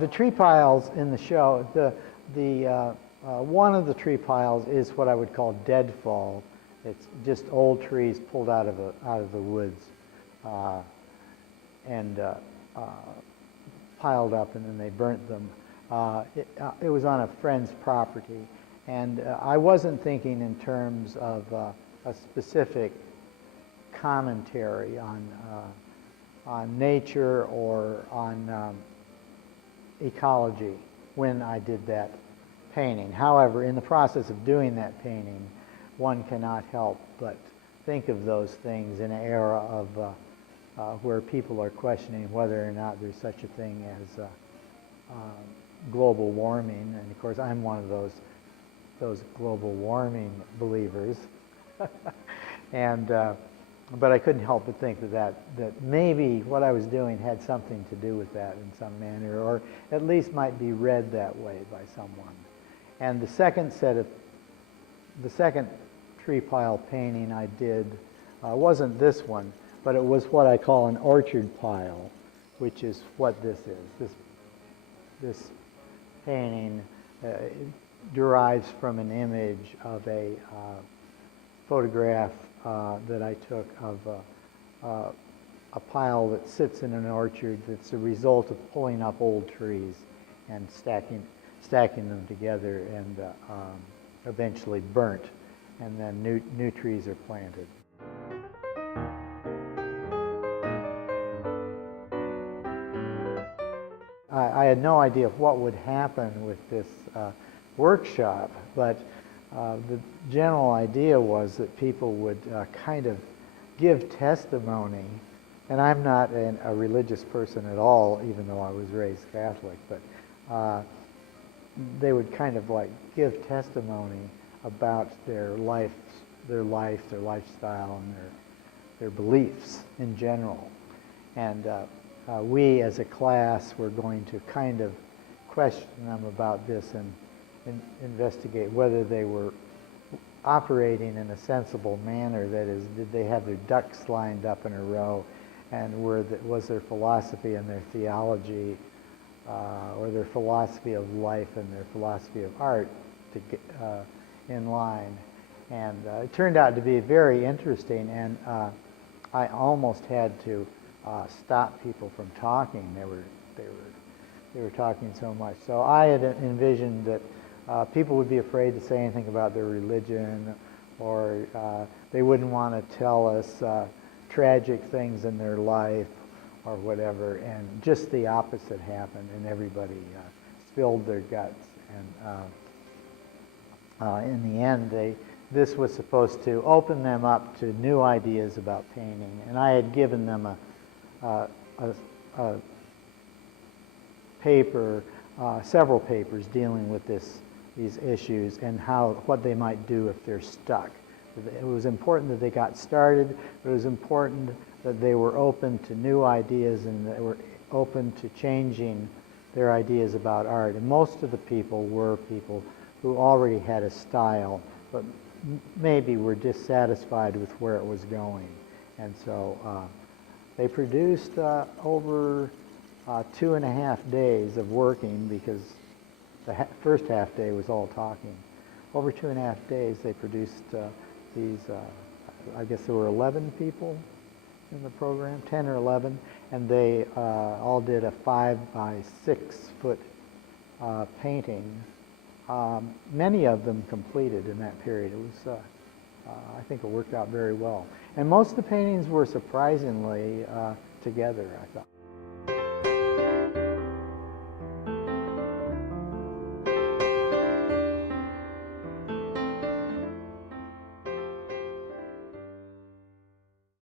The tree piles in the show, one of the tree piles is what I would call deadfall. It's just old trees pulled out of the woods and piled up, and then they burnt them. It was on a friend's property, and I wasn't thinking in terms of a specific commentary on nature or on ecology when I did that painting. However, in the process of doing that painting, one cannot help but think of those things in an era of where people are questioning whether or not there's such a thing as global warming. And of course, I'm one of those global warming believers. But I couldn't help but think that maybe what I was doing had something to do with that in some manner, or at least might be read that way by someone. And the second tree pile painting I did wasn't this one, but it was what I call an orchard pile, which is what this is. This painting derives from an image of a photograph that I took of a pile that sits in an orchard that's a result of pulling up old trees and stacking them together, and eventually burnt, and then new trees are planted. I had no idea what would happen with this workshop, but the general idea was that people would kind of give testimony, and I'm not a religious person at all, even though I was raised Catholic, but they would kind of like give testimony about their life, their lifestyle, and their beliefs in general. And we as a class were going to kind of question them about this and investigate whether they were operating in a sensible manner. That is, did they have their ducks lined up in a row, and was their philosophy and their theology or their philosophy of life and their philosophy of art in line. And it turned out to be very interesting, and I almost had to stop people from talking. They were talking so much. So I had envisioned that people would be afraid to say anything about their religion, or they wouldn't want to tell us tragic things in their life or whatever, and just the opposite happened, and everybody spilled their guts. And in the end, this was supposed to open them up to new ideas about painting, and I had given them a paper, several papers dealing with these issues and what they might do if they're stuck. It was important that they got started. It was important that they were open to new ideas and they were open to changing their ideas about art. And most of the people were people who already had a style, but maybe were dissatisfied with where it was going. And so they produced over 2.5 days of working, because the first half day was all talking. Over 2.5 days, they produced these, I guess there were 11 people in the program, 10 or 11, and they all did a 5 by 6 foot painting. Many of them completed in that period. It was, I think it worked out very well. And most of the paintings were surprisingly together, I thought.